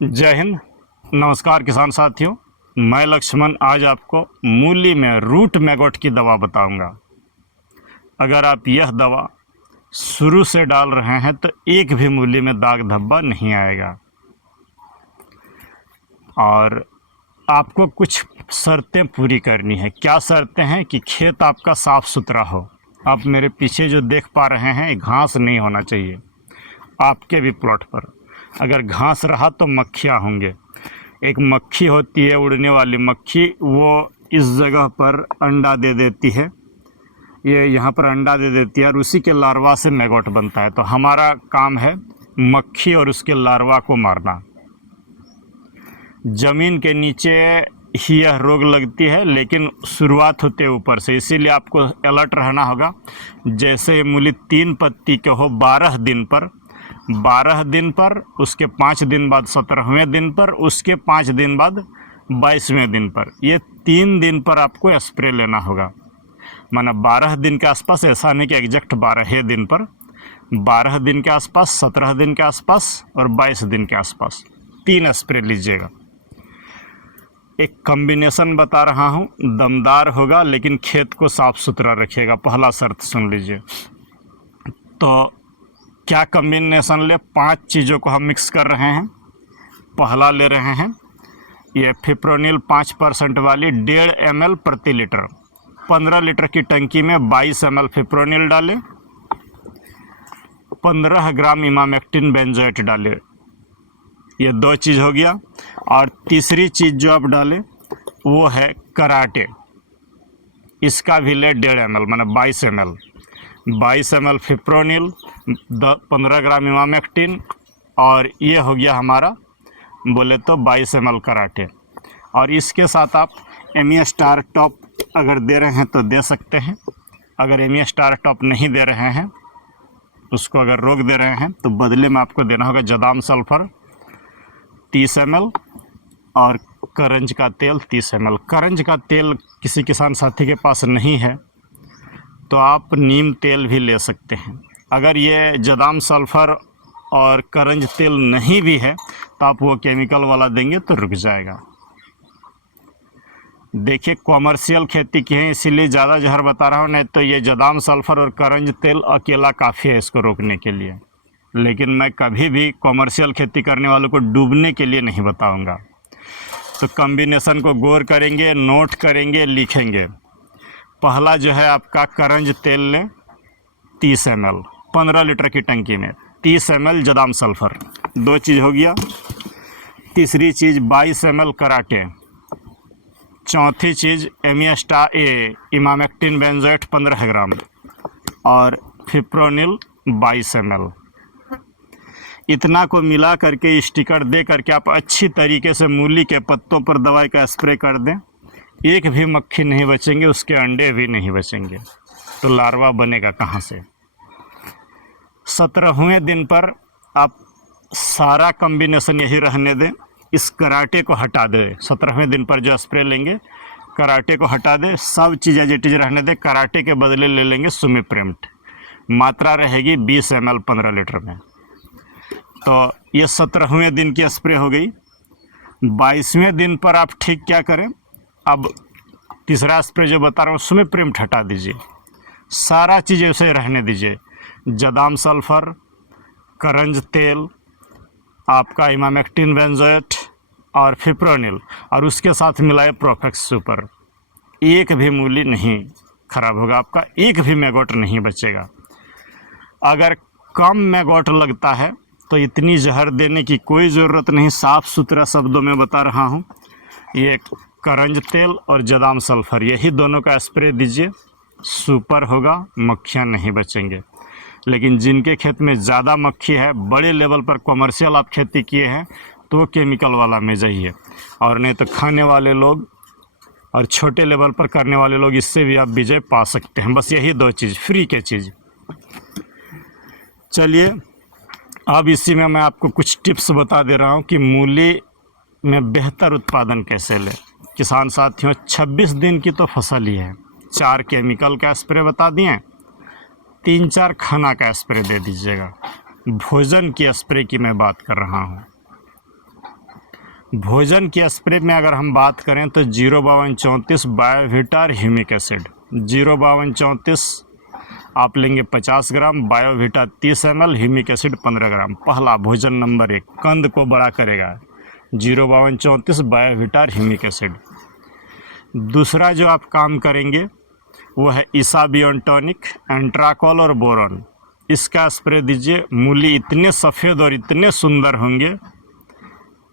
जय हिंद। नमस्कार किसान साथियों, मैं लक्ष्मण आज आपको मूली में रूट मैगोट की दवा बताऊंगा। अगर आप यह दवा शुरू से डाल रहे हैं तो एक भी मूली में दाग धब्बा नहीं आएगा। और आपको कुछ शर्तें पूरी करनी है। क्या शर्तें हैं कि खेत आपका साफ़ सुथरा हो। आप मेरे पीछे जो देख पा रहे हैं घास नहीं होना चाहिए आपके भी प्लॉट पर। अगर घास रहा तो मक्खियाँ होंगे। एक मक्खी होती है उड़ने वाली मक्खी, वो इस जगह पर अंडा दे देती है, ये यहाँ पर अंडा दे देती है और उसी के लार्वा से मैगोट बनता है। तो हमारा काम है मक्खी और उसके लार्वा को मारना। ज़मीन के नीचे ही यह रोग लगती है, लेकिन शुरुआत होते है ऊपर से, इसीलिए आपको अलर्ट रहना होगा। जैसे मूली 3 पत्ती के हो 12 दिन पर, उसके 5 दिन बाद 17वें दिन पर, उसके 5 दिन बाद 22वें दिन पर, ये 3 दिन पर आपको स्प्रे लेना होगा। माना 12 दिन के आसपास, ऐसा नहीं कि एग्जैक्ट 12 दिन पर, 12 दिन के आसपास, 17 दिन के आसपास और 22 दिन के आसपास 3 स्प्रे लीजिएगा। एक कॉम्बिनेशन बता रहा हूँ, दमदार होगा लेकिन खेत को साफ़ सुथरा रखिएगा। पहला शर्त सुन लीजिए। तो क्या कॉम्बिनेशन ले? 5 चीज़ों को हम मिक्स कर रहे हैं। पहला ले रहे हैं ये फिप्रोनिल 5% वाली 1.5 ml प्रति लीटर। 15 लीटर की टंकी में 22 ml फिप्रोनिल डालें, 15 ग्राम इमामेक्टिन बेंजोएट डालें। ये 2 चीज़ हो गया। और तीसरी चीज़ जो आप डालें वो है कराटे। इसका भी ले 1.5 ml, माना 22 ml फिप्रोनिल, 15 ग्राम इमामेक्टिन, और ये हो गया हमारा बोले तो 22 ml कराटे। और इसके साथ आप एमी स्टार टॉप अगर दे रहे हैं तो दे सकते हैं। अगर एमी स्टार टॉप नहीं दे रहे हैं, उसको अगर रोक दे रहे हैं, तो बदले में आपको देना होगा जदाम सल्फर 30 ml और करंज का तेल 30 ml। करंज का तेल किसी किसान साथी के पास नहीं है तो आप नीम तेल भी ले सकते हैं। अगर ये जदाम सल्फर और करंज तेल नहीं भी है तो आप वो केमिकल वाला देंगे तो रुक जाएगा। देखिए, कॉमर्शियल खेती की है इसीलिए ज़्यादा जहर बता रहा हूँ, नहीं तो ये जदाम सल्फर और करंज तेल अकेला काफ़ी है इसको रोकने के लिए। लेकिन मैं कभी भी कॉमर्शियल खेती करने वालों को डूबने के लिए नहीं बताऊँगा। तो कॉम्बिनेशन को गौर करेंगे, नोट करेंगे, लिखेंगे। पहला जो है आपका करंज तेल लें 30 ml 15 लीटर की टंकी में, 30 ml जदाम सल्फर, 2 चीज़ हो गया। तीसरी चीज़ 22 ml कराटे। चौथी चीज़ इमामेक्टिन बेंजोएट 15 ग्राम और फिप्रोनिल 22 ml। इतना को मिला करके स्टिकर दे करके आप अच्छी तरीके से मूली के पत्तों पर दवाई का स्प्रे कर दें। एक भी मक्खी नहीं बचेंगे, उसके अंडे भी नहीं बचेंगे, तो लार्वा बनेगा कहाँ से? 17वें दिन पर आप सारा कॉम्बिनेशन यही रहने दें, इस कराटे को हटा दें। 17वें दिन पर जो स्प्रे लेंगे कराटे को हटा दें, सब चीज़ें जिटीज रहने दें। कराटे के बदले ले लेंगे सुमिप्रिम्ट, मात्रा रहेगी 20 ml 15 लीटर में। तो ये 17वें दिन की स्प्रे हो गई। 22वें दिन पर आप ठीक क्या करें, अब तीसरा स्प्रे जो बता रहा हूँ सुमिप्रिम्ट हटा दीजिए, सारा चीज़ें उसे रहने दीजिए। जदाम सल्फर, करंज तेल, आपका इमामेक्टिन बेंजोएट और फिप्रोनिल, और उसके साथ मिलाए प्रोफेक्स सुपर। एक भी मूली नहीं खराब होगा आपका, एक भी मैगोट नहीं बचेगा। अगर कम मैगोट लगता है तो इतनी जहर देने की कोई ज़रूरत नहीं। साफ़ सुथरा शब्दों में बता रहा हूँ, ये करंज तेल और जदाम सल्फर, यही दोनों का स्प्रे दीजिए, सुपर होगा, मक्खियाँ नहीं बचेंगे। लेकिन जिनके खेत में ज़्यादा मक्खी है, बड़े लेवल पर कॉमर्शियल आप खेती किए हैं, तो केमिकल वाला में जाइए। और नहीं तो खाने वाले लोग और छोटे लेवल पर करने वाले लोग, इससे भी आप विजय पा सकते हैं। बस यही 2 चीज़ फ्री के चीज़। चलिए, अब इसी में मैं आपको कुछ टिप्स बता दे रहा हूँ कि मूली में बेहतर उत्पादन कैसे लें। किसान साथियों, 26 दिन की तो फसल ही है। 4 केमिकल का स्प्रे बता दिए, 3-4 खाना का स्प्रे दे दीजिएगा। भोजन की स्प्रे की मैं बात कर रहा हूँ। भोजन की स्प्रे में अगर हम बात करें तो 05234 बायोविटार ह्यूमिक एसिड 05234 आप लेंगे 50 ग्राम, बायोविटा 30 ml, ह्यूमिक एसिड 15 ग्राम। पहला भोजन नंबर 1 कंद को बड़ा करेगा 05234 बायोविटार ह्यूमिक एसिड। दूसरा जो आप काम करेंगे वो है इसाबियोन टॉनिक, एंट्राकॉल और बोरॉन। इसका स्प्रे दीजिए। मूली इतने सफ़ेद और इतने सुंदर होंगे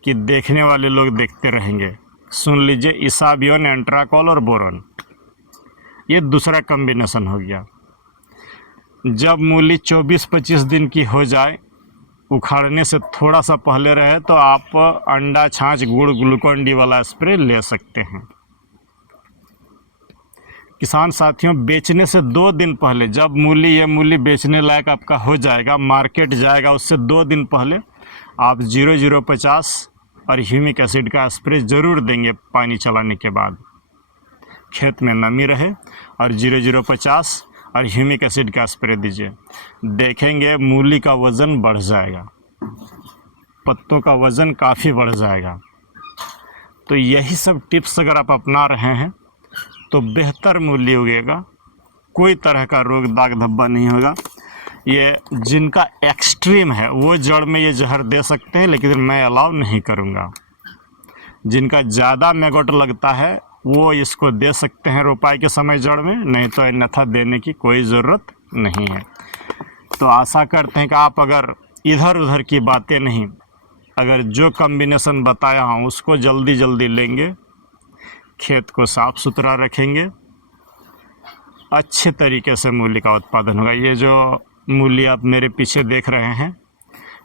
कि देखने वाले लोग देखते रहेंगे। सुन लीजिए, इसाबियोन, एंट्राकॉल और बोरॉन, ये दूसरा कॉम्बिनेशन हो गया। जब मूली 24-25 दिन की हो जाए, उखाड़ने से थोड़ा सा पहले रहे, तो आप अंडा छाछ गुड़ ग्लूकोन डी वाला स्प्रे ले सकते हैं। किसान साथियों, बेचने से 2 दिन पहले, जब ये मूली बेचने लायक आपका हो जाएगा, मार्केट जाएगा, उससे 2 दिन पहले आप 0050 और ह्यूमिक एसिड का स्प्रे ज़रूर देंगे। पानी चलाने के बाद खेत में नमी रहे और 0050 और ह्यूमिक एसिड का स्प्रे दीजिए। देखेंगे मूली का वज़न बढ़ जाएगा, पत्तों का वज़न काफ़ी बढ़ जाएगा। तो यही सब टिप्स अगर आप अपना रहे हैं तो बेहतर मूली उगेगा, कोई तरह का रोग दाग धब्बा नहीं होगा। ये जिनका एक्सट्रीम है वो जड़ में ये जहर दे सकते हैं, लेकिन मैं अलाउ नहीं करूँगा। जिनका ज़्यादा मैगोट लगता है वो इसको दे सकते हैं रोपाई के समय जड़ में, नहीं तो अन्यथा देने की कोई ज़रूरत नहीं है। तो आशा करते हैं कि आप अगर इधर उधर की बातें नहीं, अगर जो कॉम्बिनेशन बताया हूँ उसको जल्दी जल्दी लेंगे, खेत को साफ़ सुथरा रखेंगे, अच्छे तरीके से मूली का उत्पादन होगा। ये जो मूली आप मेरे पीछे देख रहे हैं,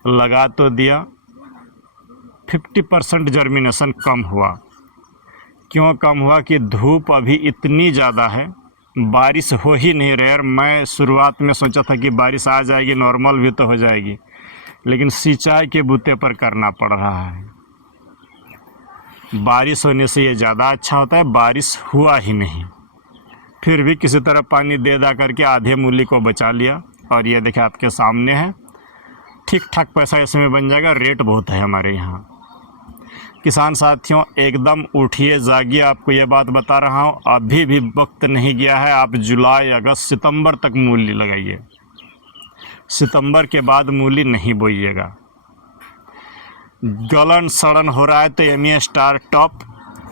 लगा तो दिया, 50% जर्मिनेशन कम हुआ। क्यों कम हुआ कि धूप अभी इतनी ज़्यादा है, बारिश हो ही नहीं रही। और मैं शुरुआत में सोचा था कि बारिश आ जाएगी, नॉर्मल भी तो हो जाएगी, लेकिन सिंचाई के बूते पर करना पड़ रहा है। बारिश होने से ये ज़्यादा अच्छा होता है, बारिश हुआ ही नहीं, फिर भी किसी तरह पानी दे करके आधे मूली को बचा लिया। और ये देखिए आपके सामने है, ठीक ठाक पैसा इसमें बन जाएगा। रेट बहुत है हमारे यहाँ। किसान साथियों, एकदम उठिए, जागिए। आपको ये बात बता रहा हूँ, अभी भी वक्त नहीं गया है। आप जुलाई, अगस्त, सितंबर तक मूली लगाइए। सितंबर के बाद मूली नहीं बोइएगा। गलन सड़न हो रहा है तो एमिया स्टार टॉप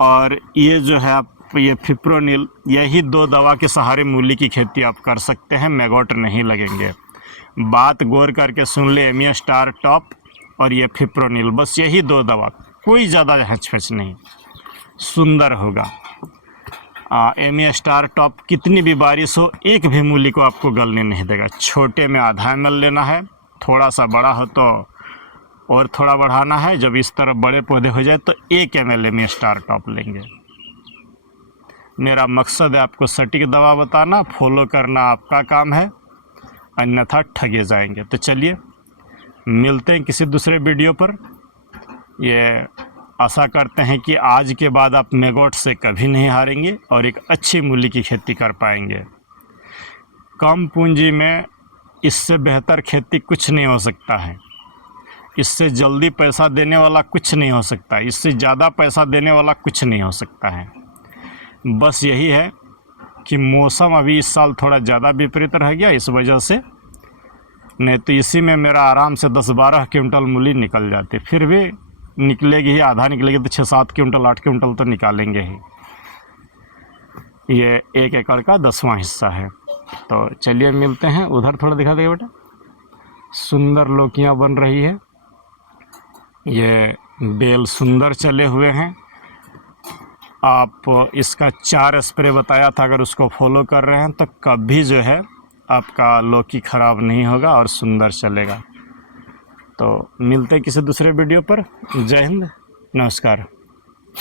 और ये जो है आप ये फिप्रोनिल, यही 2 दवा के सहारे मूली की खेती आप कर सकते हैं, मैगोट नहीं लगेंगे। बात गौर करके सुन ले, एमिया स्टार टॉप और ये फिप्रोनिल, बस यही 2 दवा, कोई ज़्यादा हचपच नहीं, सुंदर होगा। एमिया स्टार टॉप कितनी भी बारिश हो, एक भी मूली को आपको गलने नहीं देगा। छोटे में आधा ml लेना है, थोड़ा सा बड़ा हो तो और थोड़ा बढ़ाना है। जब इस तरह बड़े पौधे हो जाए तो 1 ml एमिया स्टार टॉप लेंगे। मेरा मकसद है आपको सटीक दवा बताना, फॉलो करना आपका काम है, अन्यथा ठगे जाएंगे। तो चलिए मिलते हैं किसी दूसरे वीडियो पर। ये आशा करते हैं कि आज के बाद आप मैगोट से कभी नहीं हारेंगे और एक अच्छी मूली की खेती कर पाएंगे। कम पूंजी में इससे बेहतर खेती कुछ नहीं हो सकता है, इससे जल्दी पैसा देने वाला कुछ नहीं हो सकता, इससे ज़्यादा पैसा देने वाला कुछ नहीं हो सकता है। बस यही है कि मौसम अभी इस साल थोड़ा ज़्यादा विपरीत रह गया, इस वजह से, नहीं तो इसी में मेरा आराम से 10-12 क्विंटल मूली निकल जाती। फिर भी निकलेगी ही, आधा निकलेगी तो 6-7 क्विंटल 8 क्विंटल तो निकालेंगे ही। ये 1 एकड़ का 10वां हिस्सा है। तो चलिए मिलते हैं। उधर थोड़ा दिखा देगा बेटा, सुंदर लौकियाँ बन रही है, ये बेल सुंदर चले हुए हैं। आप इसका 4 स्प्रे बताया था, अगर उसको फॉलो कर रहे हैं तो कभी जो है आपका लौकी ख़राब नहीं होगा और सुंदर चलेगा। तो मिलते हैं किसी दूसरे वीडियो पर। जय हिंद, नमस्कार।